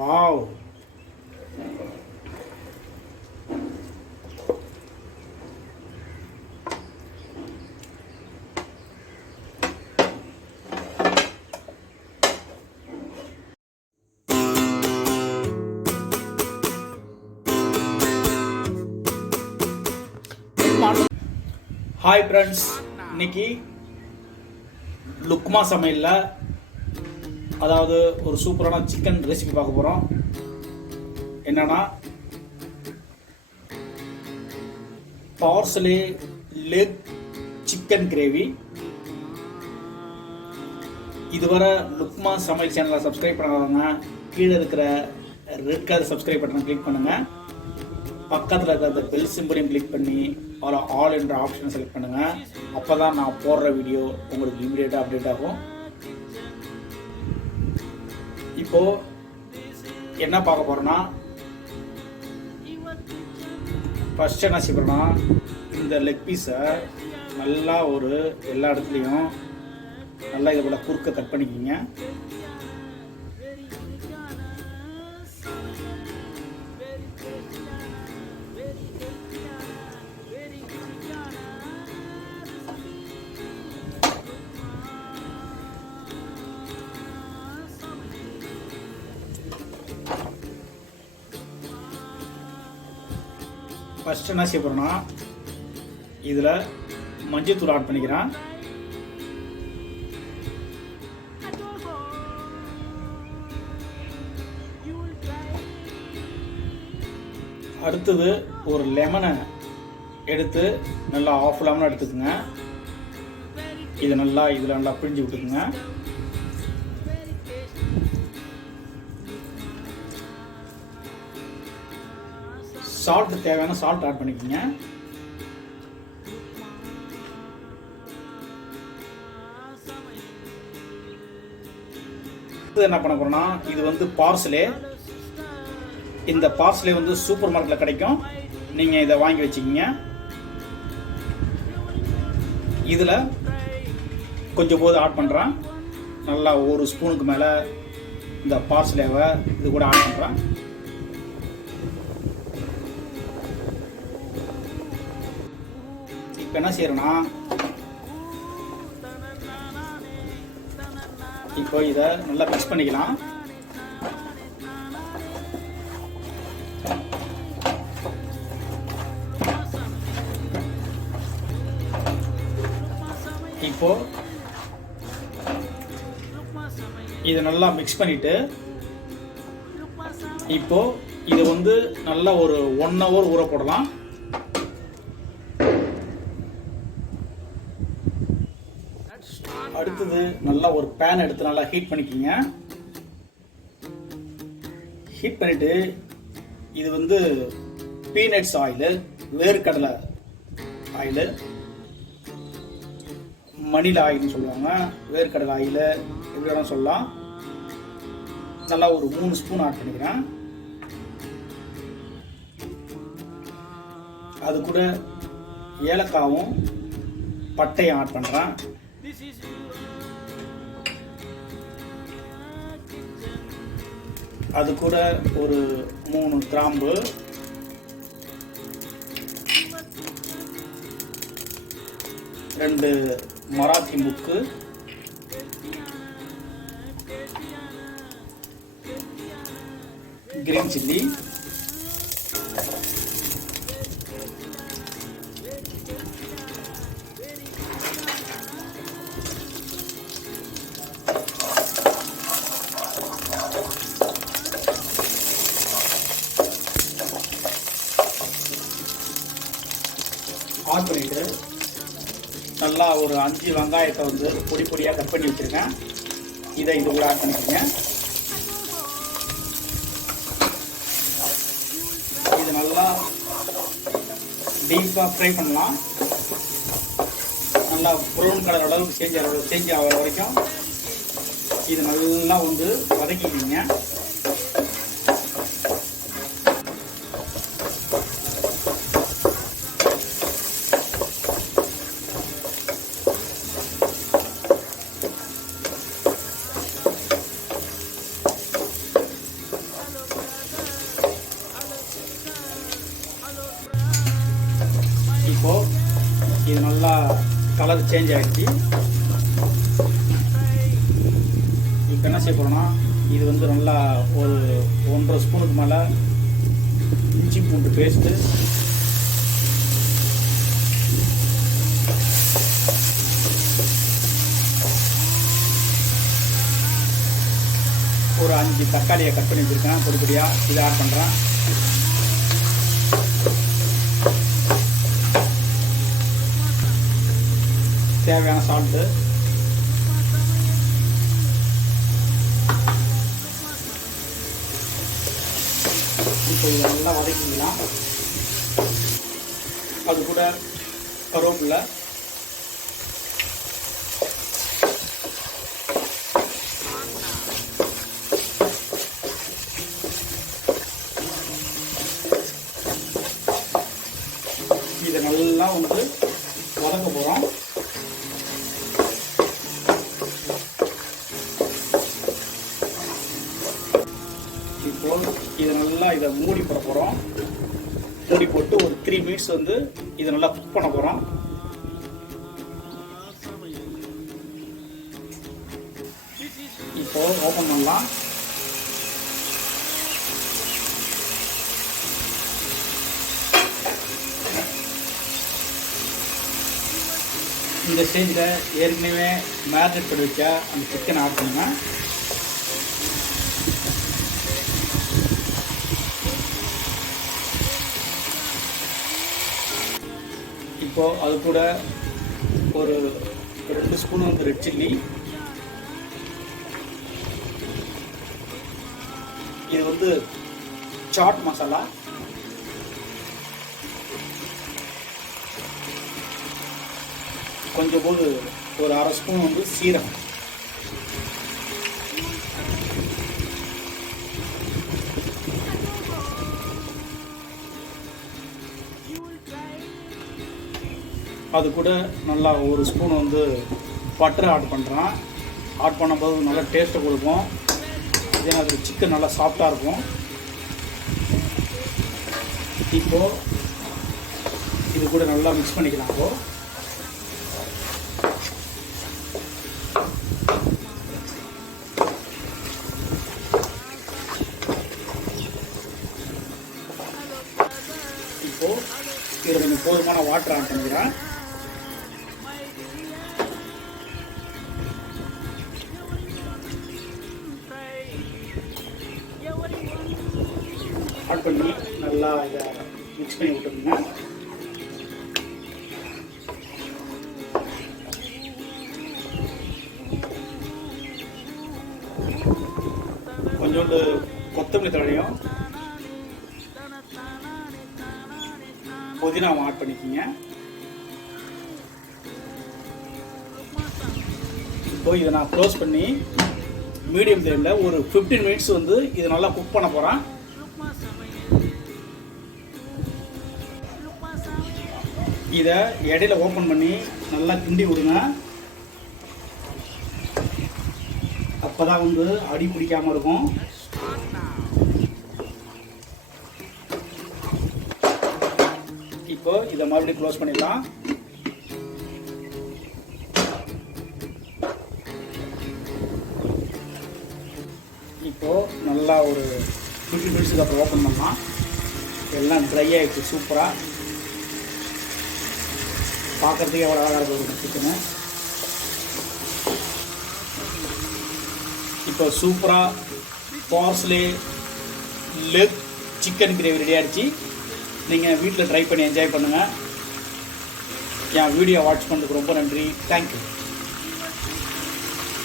Wow. Hi friends, இன்னைக்கு லுக்மா சமையலில் அதாவது ஒரு சூப்பரான சிக்கன் ரெசிபி பார்க்க போகிறோம். என்னன்னா பார்ஸ்லே லெக் சிக்கன் கிரேவி. இதுவரை லுக்மா சமையல் சேனலை சப்ஸ்கிரைப் பண்ணாதவங்க கீழே இருக்கிற ரெட் கலர் சப்ஸ்கிரைப் பட்டனை கிளிக் பண்ணுங்கள். பக்கத்தில் இருக்கிற அந்த பெல் சிம்பிளையும் கிளிக் பண்ணி ஆல் என்ற ஆப்ஷனை செலக்ட் பண்ணுங்கள். அப்போ தான் நான் போடுற வீடியோ உங்களுக்கு இமீடியட்டாக அப்டேட் ஆகும். இப்போது என்ன பார்க்க போகிறோன்னா, ஃபஸ்ட்டு என்ன செய்யணும்னா இந்த லெக் பீஸை நல்லா எல்லா இடத்துலையும் நல்லா இதை போல் குறுக்க கட் பண்ணிக்கிங்க. ஃபஸ்ட்டு என்ன செய்ய போகிறோன்னா, இதில் மஞ்சள்தூள் ஆட் பண்ணிக்கிறேன். அடுத்தது ஒரு லெமனை எடுத்து நல்லா ஆஃப் லெமன் எடுத்துக்கோங்க. இதை இதில் நல்லா பிழிஞ்சு விட்டுக்குங்க. சால்ட் தேவையான சால்ட் ஆட் பண்ணிக்கோங்க. என்ன பண்ண போறோம்னா, இது பார்ஸ்லே. இந்த பார்ஸ்லே சூப்பர் மார்க்கெட்ல கிடைக்கும். நீங்க இதை வாங்கி வச்சுக்கோங்க. இதுல கொஞ்சம் போது ஆட் பண்றேன். நல்லா ஒரு ஸ்பூனுக்கு மேல இந்த பார்ஸ்லேவை இது கூட ஆட் பண்றேன். இப்போ என்ன செய்யறேன்னா, இப்போ இதை நல்லா மிக்ஸ் பண்ணிக்கலாம். இப்போ இதை நல்லா மிக்ஸ் பண்ணிட்டு இப்போ இதை நல்லா ஒரு 1 hour ஊற போடலாம். அடுத்தது நல்லா ஒரு பேன் எடுத்து நல்லா ஹீட் பண்ணிக்கிங்க. ஹீட் பண்ணிட்டு இது பீனட்ஸ் ஆயில், வேர்க்கடலை ஆயில், மணிலா ஆயில்னு சொல்லுவாங்க, வேர்க்கடலை ஆயில் எப்படி வேணாலும் சொல்லலாம். நல்லா ஒரு 3 ஸ்பூன் ஆட் பண்ணிக்கிறேன். அது கூட ஏலக்காவும் பட்டையும் ஆட் பண்ணுறேன். அது கூட ஒரு 3 கிராம்பு, 2 மராத்தி முக்கு, கிரீன் சில்லி, ஆட் பண்ணிட்டு நல்லா ஒரு 5 வெங்காயத்தை பொடி பொடியாக கட் பண்ணி வச்சுருக்கேன். இதை இது கூட ஆட் பண்ணிக்கோங்க. இது நல்லா டீப்பாக ஃப்ரை பண்ணலாம். நல்லா ப்ரௌன் கலர் அளவுக்கு சேஞ்ச் ஆகிற வரைக்கும் இது நல்லா வதக்கிக்கிங்க. இது நல்லா கலர் சேஞ்ச் ஆகிடுச்சு. இப்போ என்ன செய்ய போகிறோன்னா, இது வந்து நல்லா ஒரு 1.5 ஸ்பூனுக்கு மேலே இஞ்சி பூண்டு பேஸ்ட்டு, ஒரு 5 தக்காளியை கட் பண்ணி வச்சுருக்கேன் பொடி பொடியாக, இதை ஆட் பண்ணுறேன். தேவையான சால்ட்டு, இப்போ இதை நல்லா வதக்கிக்கலாம். அது கூட கருவேப்பிலை, இதை நல்லா வந்து வதக்க போகிறோம். இப்போ இதை நல்லா மூடி போட போகிறோம். மூடி போட்டு ஒரு 3 மினிட்ஸ் வந்து இதை நல்லா குக் பண்ண போகிறோம். இப்போ ஓப்பன் பண்ணலாம். இந்த ஸ்டேஜில் ஏற்கனவே மேரினேட் பண்ணி வச்ச அந்த சிக்கனை ஆட் பண்ணுங்க. இப்போது அது கூட ஒரு 2 ஸ்பூன் வந்து ரெட் சில்லி, இது வந்து சாட் மசாலா, கொஞ்சம் போது ஒரு 1/2 ஸ்பூன் வந்து சீரகம், அது கூட நல்லா 1 ஸ்பூன் வந்து பட்டர் ஆட் பண்ணுறேன். ஆட் பண்ணும்போது நல்லா டேஸ்ட்டை கொடுக்கும். இதே மாதிரி சிக்கன் நல்லா சாஃப்டாக இருக்கும். இப்போது இது கூட நல்லா மிக்ஸ் பண்ணிக்கலாம். இப்போது இதில் கொஞ்சம் போதுமான வாட்டர் ஆட் பண்ணிக்கிறேன். ஆட் பண்ணி நல்லா இதை மிக்ஸ் பண்ணி விட்டுருங்க. கொஞ்சோண்டு கொத்தமல்லி தழையும் புதினாவை ஆட் பண்ணிக்கிங்க. இப்போ இதை நான் க்ளோஸ் பண்ணி மீடியம் ஃப்ளேமில் ஒரு 15 மினிட்ஸ் வந்து இதை நல்லா குக் பண்ண போகிறேன். இதை இடையில ஓப்பன் பண்ணி நல்லா கிண்டி விடுங்க. அப்போ தான் வந்து அடி பிடிக்காமல் இருக்கும். இப்போ இதை மறுபடியும் க்ளோஸ் பண்ணிடலாம். இப்போது நல்லா ஒரு 15 மினிட்ஸுக்கு அப்புறம் ஓப்பன் பண்ணலாம். எல்லாம் ட்ரை ஆகிடுச்சு. சூப்பராக பார்க்குறதுக்கு எவ்வளோ அழகாக இருக்கும் சிக்கனு. இப்போ சூப்பராக parsley leg chicken gravy ready ஆகிடுச்சு. நீங்கள் வீட்டில் ட்ரை பண்ணி என்ஜாய் பண்ணுங்கள். என் வீடியோ வாட்ச் பண்ணுறதுக்கு ரொம்ப நன்றி. தேங்க்யூ.